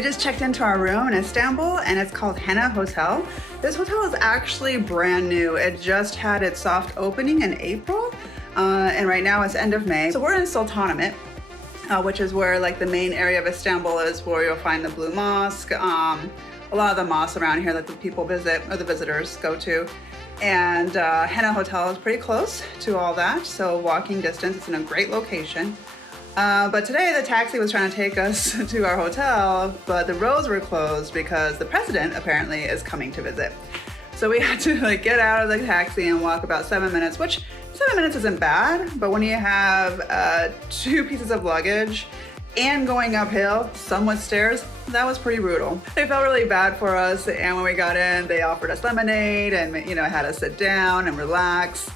We just checked into our room in Istanbul and it's called Henna Hotel. This hotel is actually brand new. It just had its soft opening in April and right now it's end of May. So we're in Sultanahmet, which is where like the main area of Istanbul is, where you'll find the Blue Mosque, a lot of the mosques around here that the people visit or the visitors go to. And Henna Hotel is pretty close to all that, so walking distance. It's in a great location. But today the taxi was trying to take us to our hotel, but the roads were closed because the president apparently is coming to visit. So we had to like get out of the taxi and walk about 7 minutes, which 7 minutes isn't bad, but when you have 2 pieces of luggage and going uphill, some with stairs, that was pretty brutal. They felt really bad for us, and when we got in, they offered us lemonade and had us sit down and relax.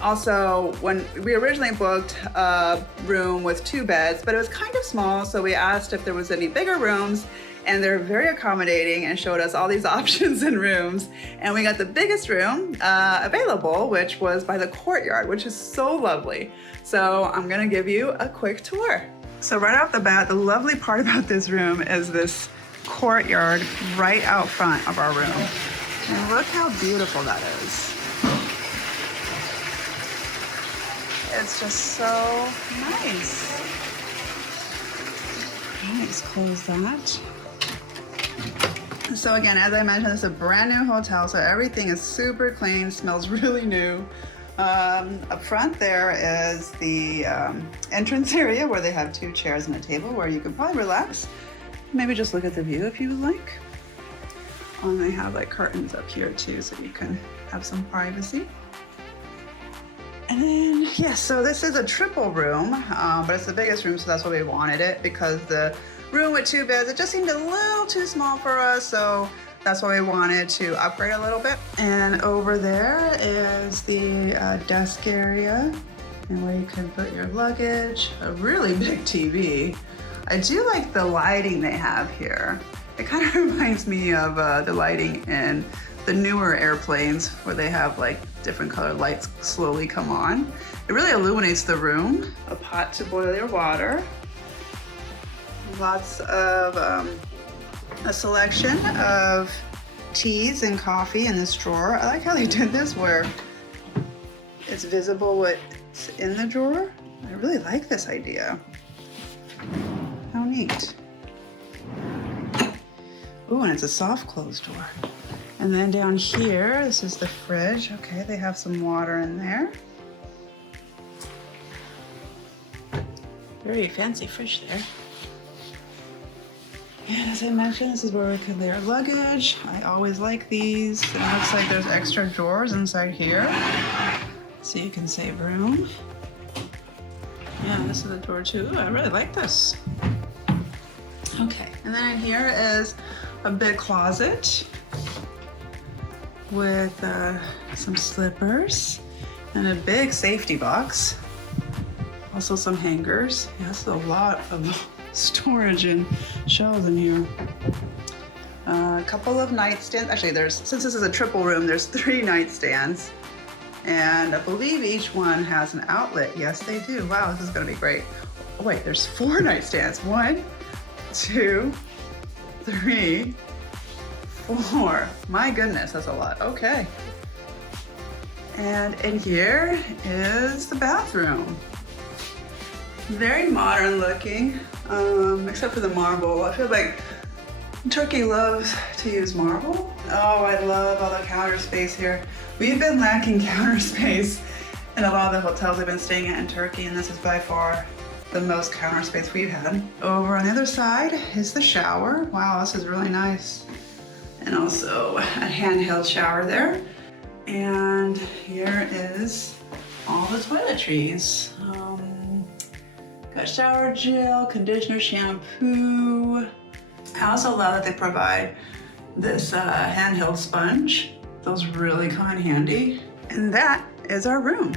Also, when we originally booked a room with 2 beds, but it was kind of small, so we asked if there was any bigger rooms, and they're very accommodating and showed us all these options in rooms. And we got the biggest room available, which was by the courtyard, which is so lovely. So I'm gonna give you a quick tour. So right off the bat, the lovely part about this room is this courtyard right out front of our room. And look how beautiful that is. It's just so nice. Let's close that. So again, as I mentioned, this is a brand new hotel, so everything is super clean, smells really new. Up front there is the entrance area where they have 2 chairs and a table where you can probably relax. Maybe just look at the view if you would like. And they have like curtains up here too, so you can have some privacy. And then, yeah, so this is a triple room, but it's the biggest room, so that's why we wanted it, because the room with 2 beds, it just seemed a little too small for us, so that's why we wanted to upgrade a little bit. And over there is the desk area, and where you can put your luggage, a really big TV. I do like the lighting they have here. It kind of reminds me of the lighting in the newer airplanes where they have like different colored lights slowly come on. It really illuminates the room. A pot to boil your water. Lots of a selection of teas and coffee in this drawer. I like how they did this where it's visible what's in the drawer. I really like this idea. How neat. Ooh, and it's a soft close door. And then down here, this is the fridge. Okay, they have some water in there. Very fancy fridge there. And as I mentioned, this is where we can lay our luggage. I always like these. It looks like there's extra drawers inside here, so you can save room. Yeah, this is the door too. Ooh, I really like this. Okay, and then in here is a big closet with some slippers and a big safety box. Also some hangers. Yeah, that's a lot of storage and shelves in here. A couple of nightstands. Actually, since this is a triple room, there's 3 nightstands. And I believe each one has an outlet. Yes, they do. Wow, this is gonna be great. Oh, wait, there's 4 nightstands. 1, 2, 3, 4. My goodness, that's a lot. Okay. And in here is the bathroom. Very modern looking, except for the marble. I feel like Turkey loves to use marble. Oh, I love all the counter space here. We've been lacking counter space in a lot of the hotels I've been staying at in Turkey, and this is by far the most counter space we've had. Over on the other side is the shower. Wow, this is really nice. And also a handheld shower there. And here is all the toiletries. Got shower gel, conditioner, shampoo. I also love that they provide this handheld sponge. Those really come in handy. And that is our room.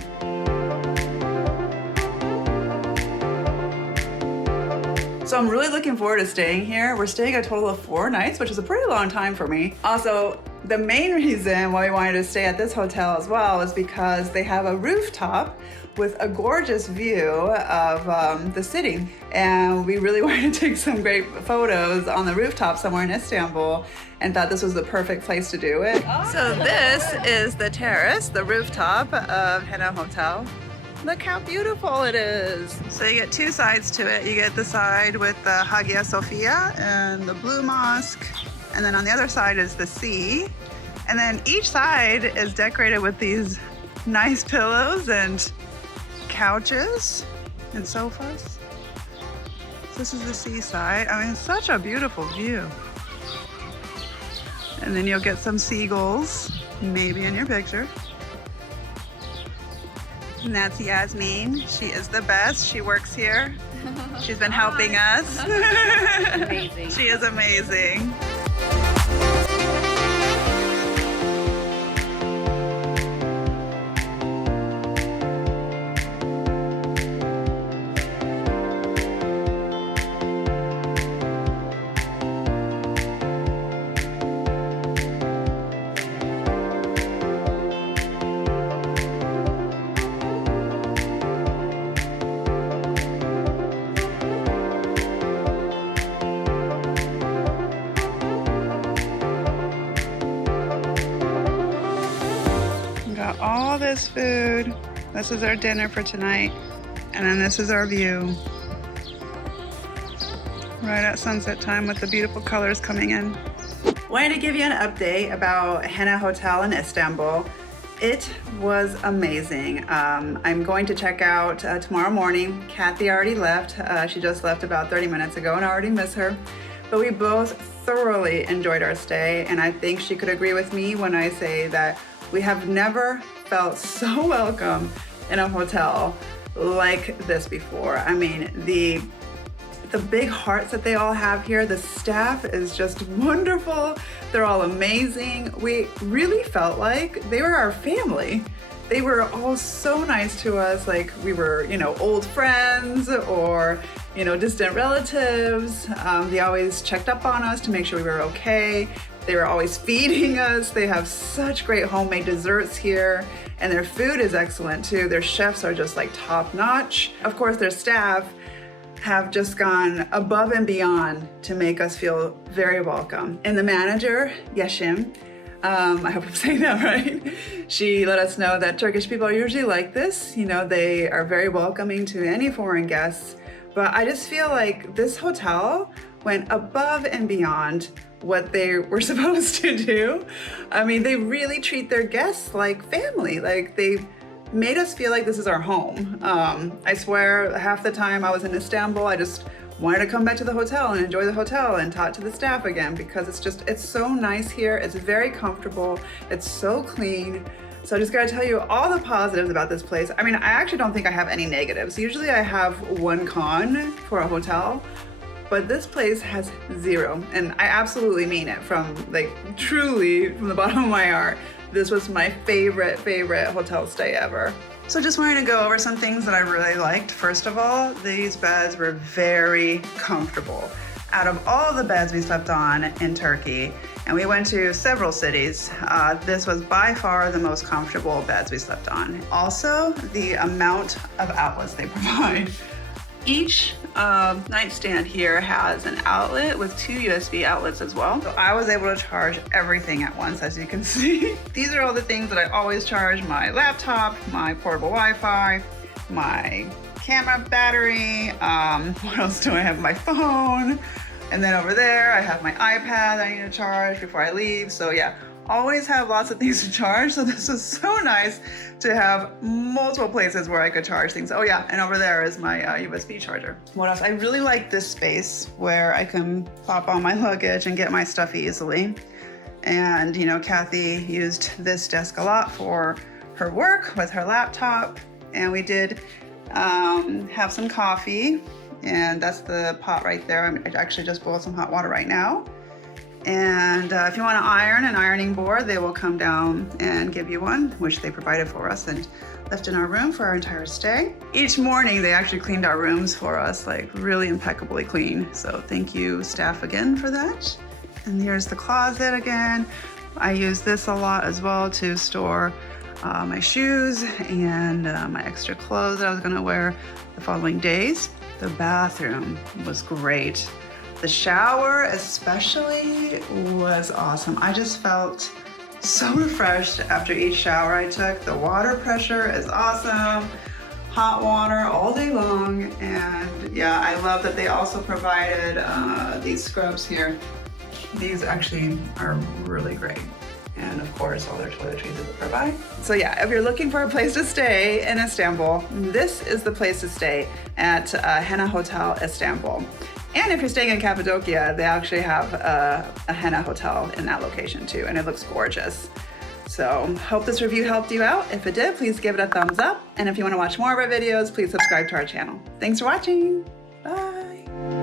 So I'm really looking forward to staying here. We're staying a total of 4 nights, which is a pretty long time for me. Also, The main reason why we wanted to stay at this hotel as well was because they have a rooftop with a gorgeous view of the city. And we really wanted to take some great photos on the rooftop somewhere in Istanbul and thought this was the perfect place to do it. So this is the terrace, the rooftop of Henna Hotel. Look how beautiful it is. So you get two sides to it. You get the side with the Hagia Sophia and the Blue Mosque. And then on the other side is the sea. And then each side is decorated with these nice pillows and couches and sofas. This is the seaside. I mean, such a beautiful view. And then you'll get some seagulls, maybe in your picture. And that's Yasmin. She is the best. She works here. She's been helping us. Amazing. She is amazing. Got all this food. This is our dinner for tonight. And then this is our view. Right at sunset time with the beautiful colors coming in. Wanted to give you an update about Henna Hotel in Istanbul. It was amazing. I'm going to check out tomorrow morning. Kathy already left. She just left about 30 minutes ago and I already miss her. But we both thoroughly enjoyed our stay, and I think she could agree with me when I say that we have never felt so welcome in a hotel like this before. I mean, the big hearts that they all have here, the staff is just wonderful. They're all amazing. We really felt like they were our family. They were all so nice to us, like we were, old friends or, distant relatives. They always checked up on us to make sure we were okay. They were always feeding us. They have such great homemade desserts here, and their food is excellent too. Their chefs are just like top notch. Of course, their staff have just gone above and beyond to make us feel very welcome. And the manager, Yeşim, I hope I'm saying that right. She let us know that Turkish people are usually like this. They are very welcoming to any foreign guests. But I just feel like this hotel went above and beyond what they were supposed to do. I mean, they really treat their guests like family. Like they made us feel like this is our home. I swear half the time I was in Istanbul, I just wanted to come back to the hotel and enjoy the hotel and talk to the staff again because it's so nice here. It's very comfortable. It's so clean. So I just gotta tell you all the positives about this place. I mean, I actually don't think I have any negatives. Usually I have one con for a hotel, but this place has zero. And I absolutely mean it truly from the bottom of my heart. This was my favorite hotel stay ever. So just wanted to go over some things that I really liked. First of all, these beds were very comfortable. Out of all the beds we slept on in Turkey, and we went to several cities, this was by far the most comfortable beds we slept on. Also, the amount of outlets they provide. Each nightstand here has an outlet with 2 USB outlets as well. So I was able to charge everything at once, as you can see. These are all the things that I always charge: my laptop, my portable Wi-Fi, my camera battery, what else do I have? My phone. And then over there, I have my iPad I need to charge before I leave. So yeah, always have lots of things to charge. So this was so nice to have multiple places where I could charge things. Oh yeah, and over there is my USB charger. What else? I really like this space where I can plop on my luggage and get my stuff easily. And Kathy used this desk a lot for her work with her laptop. And we did have some coffee, and that's the pot right there. I actually just boiled some hot water right now. And if you want to iron an ironing board, they will come down and give you one, which they provided for us and left in our room for our entire stay. Each morning, they actually cleaned our rooms for us, like really impeccably clean. So thank you, staff, again for that. And here's the closet again. I use this a lot as well to store my shoes and my extra clothes that I was gonna wear the following days. The bathroom was great. The shower especially was awesome. I just felt so refreshed after each shower I took. The water pressure is awesome. Hot water all day long. And yeah, I love that they also provided these scrubs here. These actually are really great. And of course, all their toiletries that they provide. So yeah, if you're looking for a place to stay in Istanbul, this is the place to stay at Henna Hotel Istanbul. And if you're staying in Cappadocia, they actually have a Henna Hotel in that location too, and it looks gorgeous. So hope this review helped you out. If it did, please give it a thumbs up. And if you want to watch more of our videos, please subscribe to our channel. Thanks for watching. Bye.